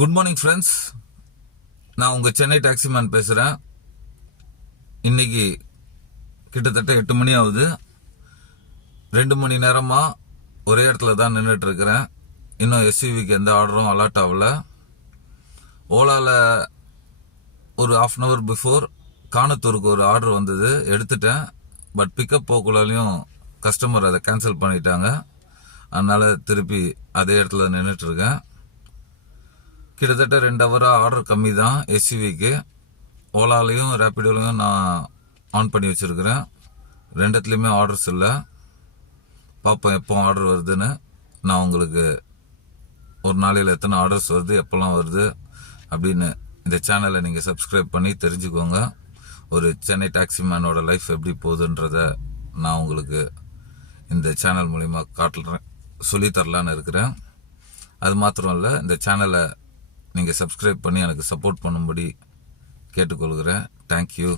Good morning friends. நான் உங்கள் Chennai taxi man பேசுகிறேன். இன்னைக்கு கிட்டத்தட்ட 8 மணி ஆகுது. 2 மணி நேரமாக ஒரே இடத்துல தான் நின்றுட்டு இருக்கிறேன். இன்னும் எஸ்யூவிக்கு எந்த ஆர்டரும் அலாட் ஆகல. ஓலாவில் ஒரு 1/2 hour பிஃபோர் காணத்தூருக்கு ஒரு ஆர்டர் வந்தது, எடுத்துட்டேன். பட் பிக்கப் போக்குள்ளாலையும் கஸ்டமர் அதை கேன்சல் பண்ணிட்டாங்க. அதனால் திருப்பி அதே இடத்துல நின்றுட்டு இருக்கேன். கிட்டத்தட்ட 2 ஹவராக ஆர்டர் கம்மி தான் எஸ்யூவிக்கு. ஓலாலையும் ரேப்பிடோலையும் நான் ஆன் பண்ணி வச்சுருக்கிறேன். ரெண்டுத்துலேயுமே ஆர்டர்ஸ் இல்லை. பார்ப்போம் எப்போ ஆர்டர் வருதுன்னு. நான் உங்களுக்கு ஒரு நாளையில் எத்தனை ஆர்டர்ஸ் வருது, எப்போல்லாம் வருது அப்படின்னு இந்த சேனலை நீங்கள் சப்ஸ்கிரைப் பண்ணி தெரிஞ்சுக்கோங்க. ஒரு சென்னை டாக்ஸி மேனோட லைஃப் எப்படி போகுதுன்றத நான் உங்களுக்கு இந்த சேனல் மூலிமா சொல்லித்தரலான்னு இருக்கிறேன். அது மாத்திரம் இல்லை, இந்த சேனலை நீங்கள் சப்ஸ்கிரைப் பண்ணி எனக்கு சப்போர்ட் பண்ணும்படி கேட்டுக்கொள்கிறேன். தேங்க்யூ.